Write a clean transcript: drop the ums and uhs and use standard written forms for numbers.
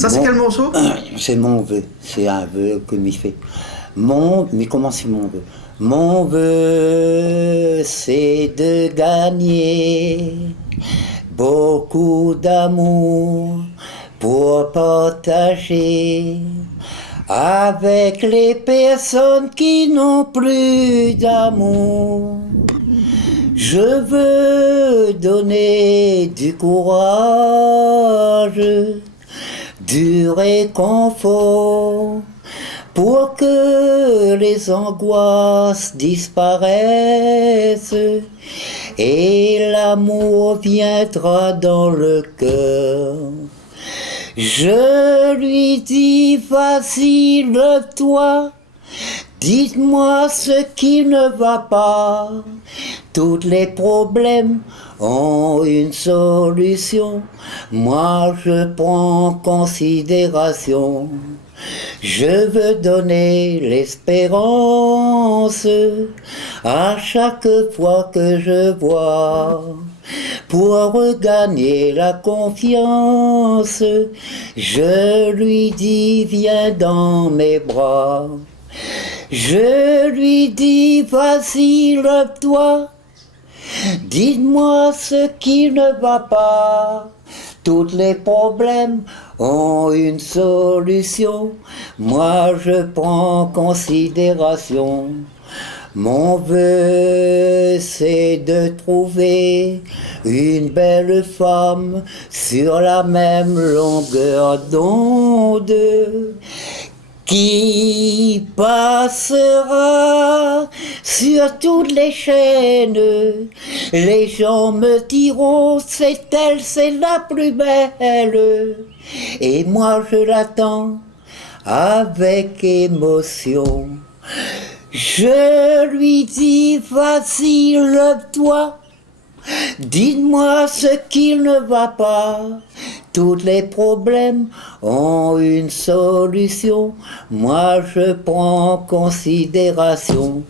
Ça, c'est quel morceau? C'est mon vœu, c'est un vœu que m'y fait. Mais comment c'est mon vœu? Mon vœu, c'est de gagner beaucoup d'amour pour partager avec les personnes qui n'ont plus d'amour. Je veux donner du courage, du réconfort, pour que les angoisses disparaissent et l'amour viendra dans le cœur. Je lui dis, vas-y, lève-toi, dites-moi ce qui ne va pas. Tous les problèmes ont une solution. Moi, je prends en considération. Je veux donner l'espérance à chaque fois que je vois. Pour regagner la confiance, je lui dis, viens dans mes bras. Je lui dis, vas-y, lève-toi, dites-moi ce qui ne va pas. Tous les problèmes ont une solution. Moi, je prends en considération. Mon vœu, c'est de trouver une belle femme sur la même longueur d'onde, qui passera sur toutes les chaînes. Les gens me diront, c'est elle, c'est la plus belle. Et moi je l'attends avec émotion. Je lui dis, vas-y, lève-toi, dites-moi ce qui ne va pas. Tous les problèmes ont une solution. Moi je prends en considération.